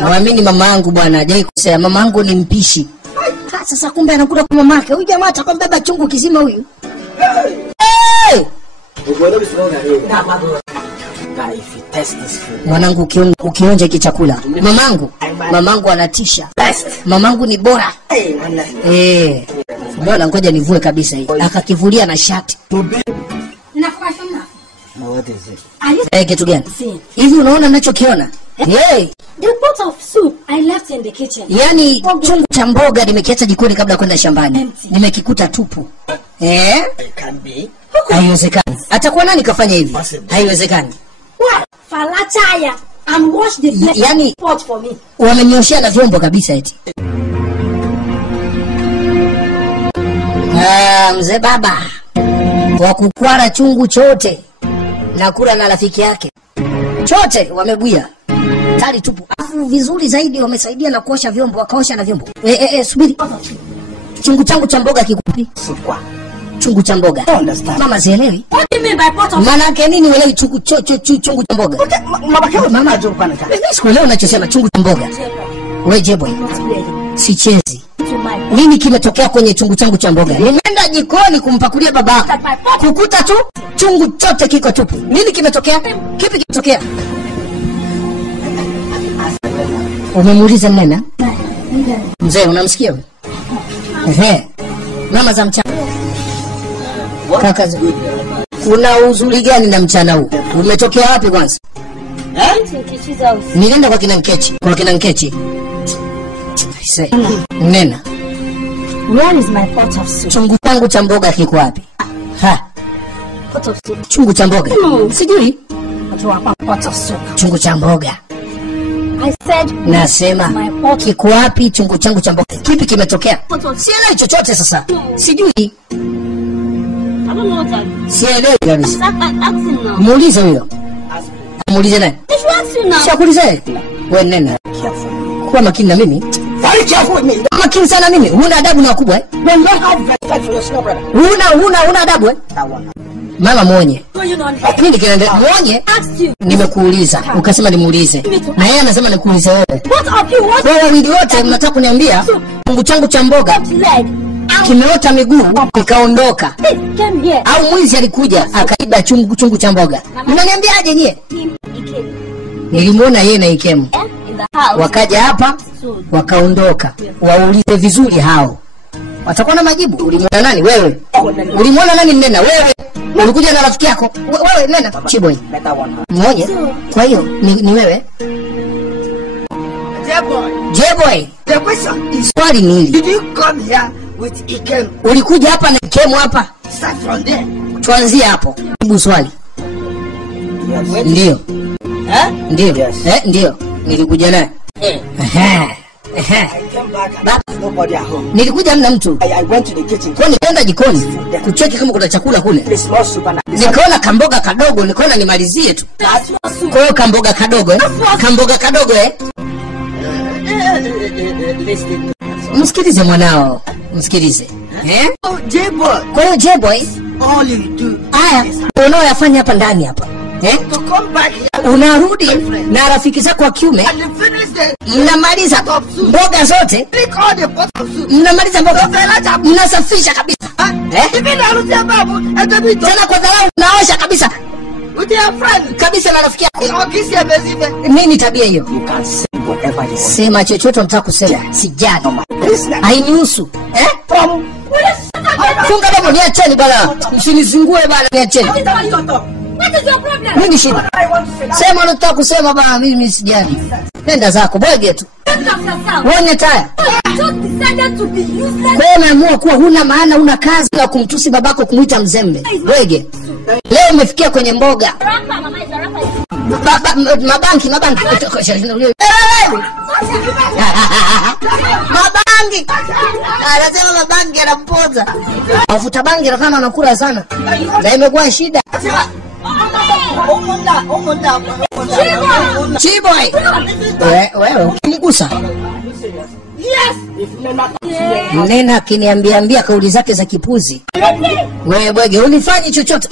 Mwamini mama yangu bwana, hajai kusema mama yangu ni mpishi. Sasa kumbe anakula kwa mamake. Huyu jamaa atakwambeba chungu kizima huyu. Hey! Mwanangu ukionja hiki chakula. Mamangu anatisha. Mamangu ni bora. Bwana ngoja nivue kabisa hii. Akakivulia na shati. Kitu gani? Hivi unaona ninachokiona? Hey! The pot of soup I left in the kitchen. Yaani chungu cha mboga nimekiacha jikoni kabla kwenda shambani. Nimekikuta tupu. Can be. Haiwezekani. Atakuwa nani kafanya hivi? Haiwezekani. What? Falachaya and wash the yani, pot for me. Wamenyoshia na vyombo kabisa eti. Mzee baba wa kukwara chungu chote na kula na rafiki yake chote wamebuya tali tupu. Afu vizuri zaidi wamesaidia na kuosha vyombo, wakaosha na vyombo. Subiri. Chungu changu cha mboga kikupi? Sikwa. Chungu cha mboga. Mama sielewi. What do you mean by pot of? Maana yake nini wewe chungu cha mboga? Mama ajo pana ka. Sikuelewa unachosema chungu cha mboga. Wewe Jeboy. Sichezi. Nini kimetokea kwenye chungu changu cha mboga? Nimeenda jikoni kumpakulia babako. Kukuta tu chungu chote kiko tupu. Nini kimetokea? Kipi kimetokea? Umemuuliza nena? Mzee unamsikia wewe? Mama za mchana. Kaka, kuna uzuri gani na mchana huu? Umetokea wapi kwanza? Nilienda kwa kina Nkechi. Nena. Where is my pot of soup? Chungu changu cha mboga kiko wapi? Pot of soup. Chungu cha mboga? Sijui. Pot of soup. Chungu cha mboga. I said nasema kiko wapi chungu changu cha mboga? Kipi kimetokea? Sielewi chochote sasa. Sijui. I don't know what sielewi kabisa. Muulize huyo. Muulize naye. Shakulize. Wewe nena. Kuwa makini na mimi. Very careful with me. Makini sana mimi. Huna adabu na wakubwa When you have respect for your small brother. Huna adabu Mama mwonye. Nini kinaendelea? Mwonye? Nimekuuliza. Ukasema nimuulize. Na yeye anasema nikuulize wewe. Wewe wawili wote mnataka kuniambia chungu changu cha mboga kimeota miguu ikaondoka. Au mwizi alikuja akaiba chungu cha mboga. Mnaniambiaje nyie? Nilimuona yeye na Ikemu. Wakaja hapa wakaondoka. Waulize vizuri hao. Watakuwa na majibu. Ulimuona nani wewe? Ulimuona nani Nena? Wewe ulikuja na rafiki yako. Wewe Nena Chiboy. Mmoja. Kwa hiyo ni wewe? Jeboy. The question is, swali ni hili. Did you come here with Ikem? Ulikuja hapa na Ikemu hapa? Start from there. Tuanzie hapo. Jibu swali. Ndio. Ndio. Ndio. Nilikuja naye. I came back and nobody at home. Nilikuja mna mtu. I went to the kitchen. Kwa nikaenda jikoni kucheki kama kuna chakula kule. Nikaona kamboga kadogo, nikaona nimalizie tu. Kwa hiyo kamboga kadogo Msikilize mwanao. Msikilize. J-boy. Kwa hiyo J-boy, all you do. Haya, unaoyafanya hapa ndani hapa. To come back here. Unarudi na rafiki zako wa kiume. Mnamaliza mboga zote. Mnamaliza mboga. Mnasafisha kabisa. Tena kwa dharau unaosha kabisa. Kabisa na rafiki yako. Nini tabia hiyo? Sema chochote unataka kusema. Sijali. Hainihusu. Funga domo niacheni bana. Msinizingue bana niacheni. What is your problem? Nini shida? Sema unataka kusema bana, mimi sijali. Nenda zako bwege tu. Wewe taya. Wewe umeamua kuwa huna maana, huna kazi na kumtusi babako kumuita mzembe. Bwege. Leo umefikia kwenye mboga. Mabangi. Mabangi. Anasema mabangi anampoza. Mafuta bangi na kama anakula sana. Na imekuwa shida. Chiboy. Wewe ukimgusa. Nena akiniambia kauli zake za kipuzi. Wewe bwege unifanyi chochote.